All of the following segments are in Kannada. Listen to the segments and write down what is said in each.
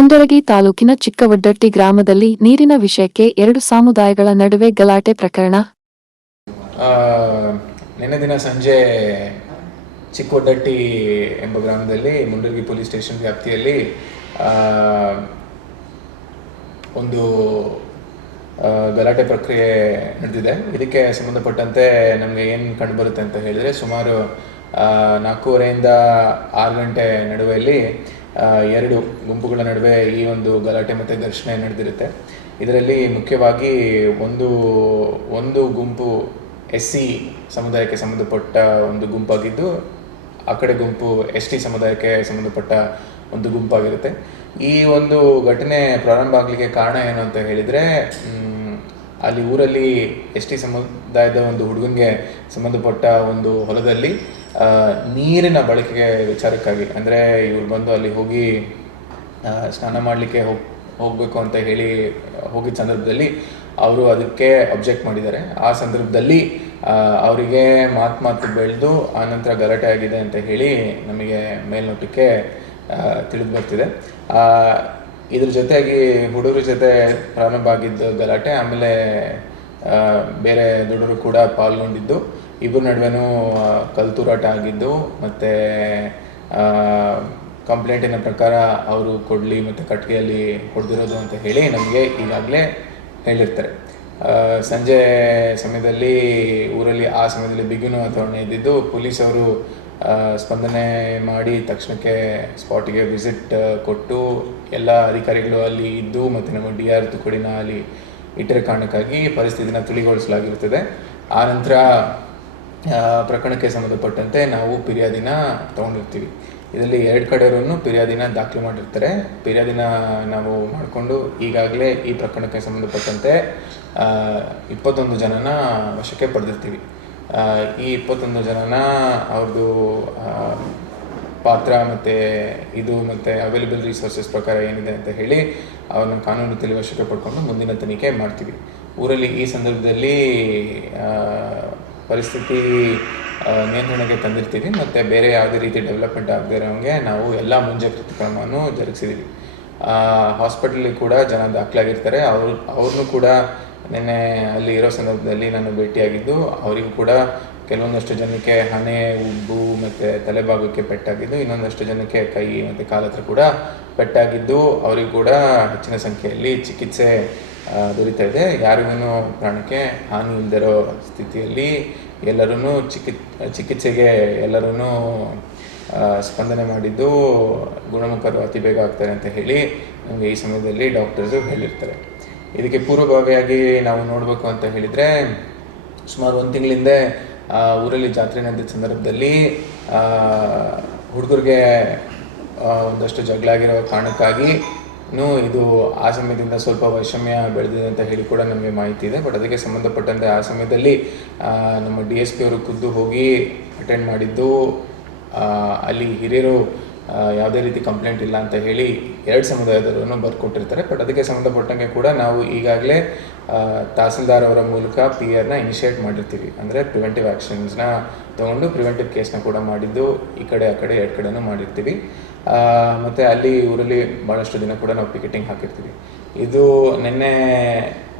ಮುಂಡರಗಿ ತಾಲೂಕಿನ ಚಿಕ್ಕವಡ್ಡಟ್ಟಿ ಗ್ರಾಮದಲ್ಲಿ ನೀರಿನ ವಿಷಯಕ್ಕೆ ಎರಡು ಸಮುದಾಯಗಳ ನಡುವೆ ಗಲಾಟೆ ಪ್ರಕರಣ. ನಿನ್ನೆ ದಿನ ಸಂಜೆ ಚಿಕ್ಕವಡ್ಡಟ್ಟಿ ಎಂಬ ಗ್ರಾಮದಲ್ಲಿ ಮುಂಡರಗಿ ಪೊಲೀಸ್ ಸ್ಟೇಷನ್ ವ್ಯಾಪ್ತಿಯಲ್ಲಿ ಒಂದು ಗಲಾಟೆ ಪ್ರಕ್ರಿಯೆ ನಡೆದಿದೆ. ಇದಕ್ಕೆ ಸಂಬಂಧಪಟ್ಟಂತೆ ನಮಗೆ ಏನು ಕಂಡುಬರುತ್ತೆ ಅಂತ ಹೇಳಿದರೆ, ಸುಮಾರು 4:15 6 ಗಂಟೆ ನಡುವೆಯಲ್ಲಿ ಎರಡು ಗುಂಪುಗಳ ನಡುವೆ ಈ ಒಂದು ಗಲಾಟೆ ಮತ್ತು ಘರ್ಷಣೆ ನಡೆದಿರುತ್ತೆ. ಇದರಲ್ಲಿ ಮುಖ್ಯವಾಗಿ ಒಂದು ಗುಂಪು SC ಸಮುದಾಯಕ್ಕೆ ಸಂಬಂಧಪಟ್ಟ ಒಂದು ಗುಂಪಾಗಿದ್ದು, ಆ ಕಡೆ ಗುಂಪು ST ಸಮುದಾಯಕ್ಕೆ ಸಂಬಂಧಪಟ್ಟ ಒಂದು ಗುಂಪಾಗಿರುತ್ತೆ. ಈ ಒಂದು ಘಟನೆ ಪ್ರಾರಂಭ ಆಗಲಿಕ್ಕೆ ಕಾರಣ ಏನು ಅಂತ ಹೇಳಿದರೆ, ಅಲ್ಲಿ ಊರಲ್ಲಿ ST ಸಮುದಾಯದ ಒಂದು ಹುಡುಗನಿಗೆ ಸಂಬಂಧಪಟ್ಟ ಒಂದು ಹೊಲದಲ್ಲಿ ನೀರಿನ ಬಳಕೆಗೆ ವಿಚಾರಕ್ಕಾಗಿ, ಅಂದರೆ ಇವ್ರು ಬಂದು ಅಲ್ಲಿ ಹೋಗಿ ಸ್ನಾನ ಮಾಡಲಿಕ್ಕೆ ಹೋಗಬೇಕು ಅಂತ ಹೇಳಿ ಹೋಗಿದ್ದ ಸಂದರ್ಭದಲ್ಲಿ ಅವರು ಅದಕ್ಕೆ ಅಬ್ಜೆಕ್ಟ್ ಮಾಡಿದ್ದಾರೆ. ಆ ಸಂದರ್ಭದಲ್ಲಿ ಅವರಿಗೆ ಮಾತು ಬೆಳೆದು ಆನಂತರ ಗಲಾಟೆ ಆಗಿದೆ ಅಂತ ಹೇಳಿ ನಮಗೆ ಮೇಲ್ನೋಟಕ್ಕೆ ತಿಳಿದು ಬರ್ತಿದೆ. ಇದ್ರ ಜೊತೆಯಾಗಿ ಹುಡುಗರ ಜೊತೆ ಪ್ರಾರಂಭ ಆಗಿದ್ದು ಗಲಾಟೆ, ಆಮೇಲೆ ಬೇರೆ ದೊಡ್ಡವರು ಕೂಡ ಪಾಲ್ಗೊಂಡಿದ್ದು, ಇಬ್ಬರ ನಡುವೆನೂ ಕಲ್ತೂರಾಟ ಆಗಿದ್ದು, ಮತ್ತು ಕಂಪ್ಲೇಂಟಿನ ಪ್ರಕಾರ ಅವರು ಕೊಡಲಿ ಮತ್ತು ಕಟ್ಟಿಗೆಯಲ್ಲಿ ಹೊಡೆದಿರೋದು ಅಂತ ಹೇಳಿ ನಮಗೆ ಈಗಾಗಲೇ ಹೇಳಿರ್ತಾರೆ. ಸಂಜೆ ಸಮಯದಲ್ಲಿ ಊರಲ್ಲಿ ಆ ಸಮಯದಲ್ಲಿ ಬಿಗುನು ವಾತಾವರಣ ಇದ್ದಿದ್ದು, ಪೊಲೀಸವರು ಸ್ಪಂದನೆ ಮಾಡಿ ತಕ್ಷಣಕ್ಕೆ ಸ್ಪಾಟಿಗೆ ವಿಸಿಟ್ ಕೊಟ್ಟು ಎಲ್ಲ ಅಧಿಕಾರಿಗಳು ಅಲ್ಲಿ ಇದ್ದು ಮತ್ತು ನಮ್ಮ DR ತುಕಡಿನ ಅಲ್ಲಿ ಇಟ್ಟರೆ ಕಾರಣಕ್ಕಾಗಿ ಪರಿಸ್ಥಿತಿನ ತಿಳಿಗೊಳಿಸಲಾಗಿರುತ್ತದೆ. ಆ ನಂತರ ಪ್ರಕರಣಕ್ಕೆ ಸಂಬಂಧಪಟ್ಟಂತೆ ನಾವು ಫಿರ್ಯಾದಿನ ತೊಗೊಂಡಿರ್ತೀವಿ. ಇದರಲ್ಲಿ 2 ಕಡೆಯವರು ಫಿರ್ಯಾದಿನ ದಾಖಲು ಮಾಡಿರ್ತಾರೆ. ಫಿರ್ಯಾದಿನ ನಾವು ಮಾಡಿಕೊಂಡು ಈಗಾಗಲೇ ಈ ಪ್ರಕರಣಕ್ಕೆ ಸಂಬಂಧಪಟ್ಟಂತೆ 21 ಜನನ ವಶಕ್ಕೆ ಪಡೆದಿರ್ತೀವಿ. ಈ 21 ಜನನ ಅವ್ರದ್ದು ಪಾತ್ರ ಮತ್ತು ಅವೈಲೇಬಲ್ ರಿಸೋರ್ಸಸ್ ಪ್ರಕಾರ ಏನಿದೆ ಅಂತ ಹೇಳಿ ಅವ್ರನ್ನ ಕಾನೂನು ರೀತಿಯಲ್ಲಿ ವಶಕ್ಕೆ ಪಡ್ಕೊಂಡು ಮುಂದಿನ ತನಿಖೆ ಮಾಡ್ತೀವಿ. ಊರಲ್ಲಿ ಈ ಸಂದರ್ಭದಲ್ಲಿ ಪರಿಸ್ಥಿತಿ ನಿಯಂತ್ರಣಕ್ಕೆ ತಂದಿರ್ತೀವಿ ಮತ್ತು ಬೇರೆ ಯಾವುದೇ ರೀತಿ ಡೆವಲಪ್ಮೆಂಟ್ ಆಗದೇ ಇರೋಂಗೆ ನಾವು ಎಲ್ಲ ಮುಂಜಾಗ್ರತಾ ಕ್ರಮವನ್ನು ಜರುಗಿಸಿದ್ದೀವಿ. ಹಾಸ್ಪಿಟಲಿಗೆ ಕೂಡ ಜನ ದಾಖಲಾಗಿರ್ತಾರೆ. ಅವ್ರನ್ನೂ ಕೂಡ ನಿನ್ನೆ ಅಲ್ಲಿ ಇರೋ ಸಂದರ್ಭದಲ್ಲಿ ನಾನು ಭೇಟಿಯಾಗಿದ್ದು, ಅವರಿಗೂ ಕೂಡ ಕೆಲವೊಂದಷ್ಟು ಜನಕ್ಕೆ ಹಣೆ, ಉಬ್ಬು ಮತ್ತು ತಲೆಭಾಗಕ್ಕೆ ಪೆಟ್ಟಾಗಿದ್ದು, ಇನ್ನೊಂದಷ್ಟು ಜನಕ್ಕೆ ಕೈ ಮತ್ತು ಕಾಲ ಹತ್ರ ಕೂಡ ಪೆಟ್ಟಾಗಿದ್ದು, ಅವರಿಗೂ ಕೂಡ ಹೆಚ್ಚಿನ ಸಂಖ್ಯೆಯಲ್ಲಿ ಚಿಕಿತ್ಸೆ ದೊರೀತಾ ಇದೆ. ಯಾರಿಗೂ ಪ್ರಾಣಕ್ಕೆ ಹಾನಿ ಇಲ್ಲದಿರೋ ಸ್ಥಿತಿಯಲ್ಲಿ ಎಲ್ಲರೂ ಚಿಕಿತ್ಸೆಗೆ ಎಲ್ಲರೂ ಸ್ಪಂದನೆ ಮಾಡಿದ್ದು, ಗುಣಮುಖರು ಅತಿ ಬೇಗ ಆಗ್ತಾರೆ ಅಂತ ಹೇಳಿ ನಮಗೆ ಈ ಸಮಯದಲ್ಲಿ ಡಾಕ್ಟರ್ಸು ಹೇಳಿರ್ತಾರೆ. ಇದಕ್ಕೆ ಪೂರ್ವಭಾವಿಯಾಗಿ ನಾವು ನೋಡಬೇಕು ಅಂತ ಹೇಳಿದರೆ, ಸುಮಾರು 1 ತಿಂಗಳಿಂದ ಊರಲ್ಲಿ ಜಾತ್ರೆ ನಡೆದ ಸಂದರ್ಭದಲ್ಲಿ ಹುಡುಗರಿಗೆ ಒಂದಷ್ಟು ಜಗಳ ಆಗಿರೋ ಕಾರಣಕ್ಕಾಗಿ ಇದು ಆ ಸಮಯದಿಂದ ಸ್ವಲ್ಪ ವೈಷಮ್ಯ ಬೆಳೆದಿದೆ ಅಂತ ಹೇಳಿ ಕೂಡ ನಮಗೆ ಮಾಹಿತಿ ಇದೆ. ಬಟ್ ಅದಕ್ಕೆ ಸಂಬಂಧಪಟ್ಟಂತೆ ಆ ಸಮಯದಲ್ಲಿ ನಮ್ಮ DSP ಅವರು ಖುದ್ದು ಹೋಗಿ ಅಟೆಂಡ್ ಮಾಡಿದ್ದು, ಅಲ್ಲಿ ಹಿರಿಯರು ಯಾವುದೇ ರೀತಿ ಕಂಪ್ಲೇಂಟ್ ಇಲ್ಲ ಅಂತ ಹೇಳಿ 2 ಸಮುದಾಯದವರನ್ನು ಬರ್ಕೊಟ್ಟಿರ್ತಾರೆ. ಬಟ್ ಅದಕ್ಕೆ ಸಂಬಂಧಪಟ್ಟಂಗೆ ಕೂಡ ನಾವು ಈಗಾಗಲೇ ತಹಸೀಲ್ದಾರ್ ಅವರ ಮೂಲಕ PR ಇನಿಷಿಯೇಟ್ ಮಾಡಿರ್ತೀವಿ. ಅಂದರೆ ಪ್ರಿವೆಂಟಿವ್ ಆ್ಯಕ್ಷನ್ಸ್ನ ತೊಗೊಂಡು ಪ್ರಿವೆಂಟಿವ್ ಕೇಸ್ನ ಕೂಡ ಮಾಡಿದ್ದು, ಈ ಕಡೆ ಆ ಕಡೆ 2 ಕಡೆನೂ ಮಾಡಿರ್ತೀವಿ. ಮತ್ತು ಅಲ್ಲಿ ಊರಲ್ಲಿ ಭಾಳಷ್ಟು ದಿನ ಕೂಡ ನಾವು ಪಿಕೆಟಿಂಗ್ ಹಾಕಿರ್ತೀವಿ. ಇದು ನಿನ್ನೆ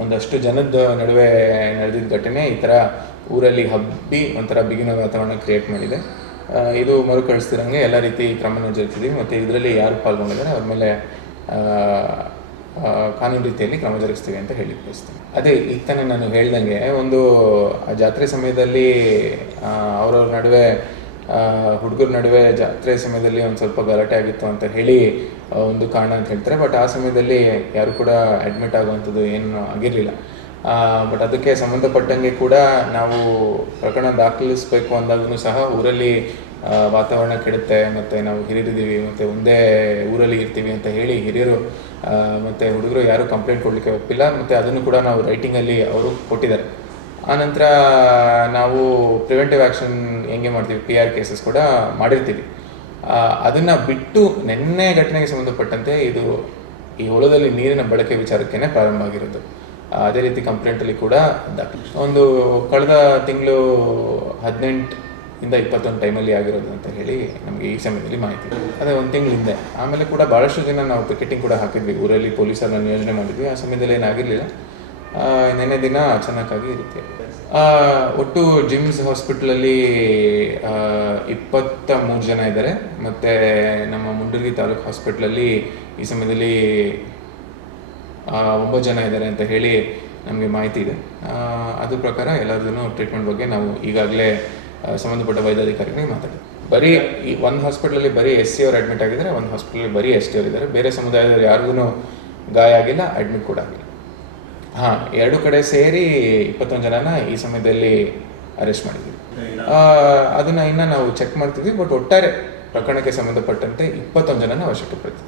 ಒಂದಷ್ಟು ಜನದ ನಡುವೆ ನಡೆದಿದ್ದ ಘಟನೆ ಈ ಥರ ಊರಲ್ಲಿ ಹಬ್ಬಿ ಒಂಥರ ಬಿಗಿನ ವಾತಾವರಣ ಕ್ರಿಯೇಟ್ ಮಾಡಿದೆ. ಇದು ಮರುಕಳಿಸ್ತಿರಂಗೆ ಎಲ್ಲ ರೀತಿ ಕ್ರಮನ ಜರುಗಿಸಿದ್ದೀವಿ ಮತ್ತು ಇದರಲ್ಲಿ ಯಾರು ಪಾಲ್ಗೊಂಡಿದ್ದಾರೆ ಅವ್ರ ಮೇಲೆ ಕಾನೂನು ರೀತಿಯಲ್ಲಿ ಕ್ರಮ ಜರುಗಿಸ್ತೀವಿ ಅಂತ ಹೇಳಿ ಬಯಸ್ತೀನಿ. ಅದೇ ಈಗ ತಾನೇ ನಾನು ಹೇಳ್ದಂಗೆ, ಒಂದು ಜಾತ್ರೆ ಸಮಯದಲ್ಲಿ ಅವ್ರವ್ರ ನಡುವೆ ಹುಡುಗರ ನಡುವೆ ಜಾತ್ರೆ ಸಮಯದಲ್ಲಿ ಒಂದು ಸ್ವಲ್ಪ ಗಲಾಟೆ ಆಗಿತ್ತು ಅಂತ ಹೇಳಿ ಒಂದು ಕಾರಣ ಅಂತ ಹೇಳ್ತಾರೆ. ಬಟ್ ಆ ಸಮಯದಲ್ಲಿ ಯಾರು ಕೂಡ ಅಡ್ಮಿಟ್ ಆಗುವಂಥದ್ದು ಏನು ಆಗಿರಲಿಲ್ಲ. ಬಟ್ ಅದಕ್ಕೆ ಸಂಬಂಧಪಟ್ಟಂಗೆ ಕೂಡ ನಾವು ಪ್ರಕರಣ ದಾಖಲಿಸಬೇಕು ಅಂದಾಗೂ ಸಹ ಊರಲ್ಲಿ ವಾತಾವರಣ ಕೆಡುತ್ತೆ ಮತ್ತು ನಾವು ಹಿರಿಯರಿದ್ದೀವಿ ಮತ್ತು ಒಂದೇ ಊರಲ್ಲಿ ಇರ್ತೀವಿ ಅಂತ ಹೇಳಿ ಹಿರಿಯರು ಮತ್ತು ಹುಡುಗರು ಯಾರೂ ಕಂಪ್ಲೇಂಟ್ ಕೊಡಲಿಕ್ಕೆ ಒಪ್ಪಿಲ್ಲ. ಮತ್ತು ಅದನ್ನು ಕೂಡ ನಾವು ರೈಟಿಂಗಲ್ಲಿ ಅವರು ಕೊಟ್ಟಿದ್ದಾರೆ. ಆನಂತರ ನಾವು ಪ್ರಿವೆಂಟಿವ್ ಆ್ಯಕ್ಷನ್ ಹೆಂಗೆ ಮಾಡ್ತೀವಿ, PR ಕೇಸಸ್ ಕೂಡ ಮಾಡಿರ್ತೀವಿ. ಅದನ್ನು ಬಿಟ್ಟು ನಿನ್ನೆ ಘಟನೆಗೆ ಸಂಬಂಧಪಟ್ಟಂತೆ ಈ ಹೊಲದಲ್ಲಿ ನೀರಿನ ಬಳಕೆ ವಿಚಾರಕ್ಕೇ ಪ್ರಾರಂಭ ಆಗಿರೋದು. ಅದೇ ರೀತಿ ಕಂಪ್ಲೇಂಟಲ್ಲಿ ಕೂಡ ದಾಖಲೆ. ಕಳೆದ ತಿಂಗಳು 18 ಇಂದ 21 ಟೈಮಲ್ಲಿ ಆಗಿರೋದು ಅಂತ ಹೇಳಿ ನಮಗೆ ಈ ಸಮಯದಲ್ಲಿ ಮಾಹಿತಿ ಇದೆ. ಅದೇ 1 ತಿಂಗಳ ಹಿಂದೆ. ಆಮೇಲೆ ಕೂಡ ಭಾಳಷ್ಟು ದಿನ ನಾವು ಪಿಕೆಟಿಂಗ್ ಕೂಡ ಹಾಕಿದ್ವಿ, ಊರಲ್ಲಿ ಪೊಲೀಸರನ್ನ ನಿಯೋಜನೆ ಮಾಡಿದ್ವಿ. ಆ ಸಮಯದಲ್ಲಿ ಏನಾಗಿರಲಿಲ್ಲ. ನೆನ್ನೆ ದಿನ ಅಚಾನಕ್ಕಾಗಿ ಇರುತ್ತೆ. ಒಟ್ಟು ಜಿಮ್ಸ್ ಹಾಸ್ಪಿಟ್ಲಲ್ಲಿ 23 ಜನ ಇದ್ದಾರೆ. ಮತ್ತು ನಮ್ಮ ಮುಂಡರ್ಗಿ ತಾಲೂಕು ಹಾಸ್ಪಿಟ್ಲಲ್ಲಿ ಈ ಸಮಯದಲ್ಲಿ 9 ಜನ ಇದ್ದಾರೆ ಅಂತ ಹೇಳಿ ನಮಗೆ ಮಾಹಿತಿ ಇದೆ. ಅದ್ರ ಪ್ರಕಾರ ಎಲ್ಲರದೂ ಟ್ರೀಟ್ಮೆಂಟ್ ಬಗ್ಗೆ ನಾವು ಈಗಾಗಲೇ ಸಂಬಂಧಪಟ್ಟ ವೈದ್ಯಾಧಿಕಾರಿಗಳಿಗೆ ಮಾತಾಡಿದ್ವಿ. ಬರೀ ಈ ಒಂದು ಹಾಸ್ಪಿಟ್ಲಲ್ಲಿ ಬರೀ SC ಅವರು ಅಡ್ಮಿಟ್ ಆಗಿದ್ದಾರೆ, ಒಂದು ಹಾಸ್ಪಿಟ್ಲಲ್ಲಿ ಬರೀ ST ಅವರು ಇದ್ದಾರೆ. ಬೇರೆ ಸಮುದಾಯದವರು ಯಾರಿಗೂ ಗಾಯ ಆಗಿಲ್ಲ, ಅಡ್ಮಿಟ್ ಕೂಡ ಆಗಿಲ್ಲ. ಎರಡು ಕಡೆ ಸೇರಿ 21 ಜನನ ಈ ಸಮಯದಲ್ಲಿ ಅರೆಸ್ಟ್ ಮಾಡಿದ್ವಿ. ಅದನ್ನು ಇನ್ನೂ ನಾವು ಚೆಕ್ ಮಾಡ್ತಿದ್ವಿ. ಬಟ್ ಒಟ್ಟಾರೆ ಪ್ರಕರಣಕ್ಕೆ ಸಂಬಂಧಪಟ್ಟಂತೆ 21 ಜನನ ವಶಕ್ಕೆ ಪಡೆದಿದ್ವಿ.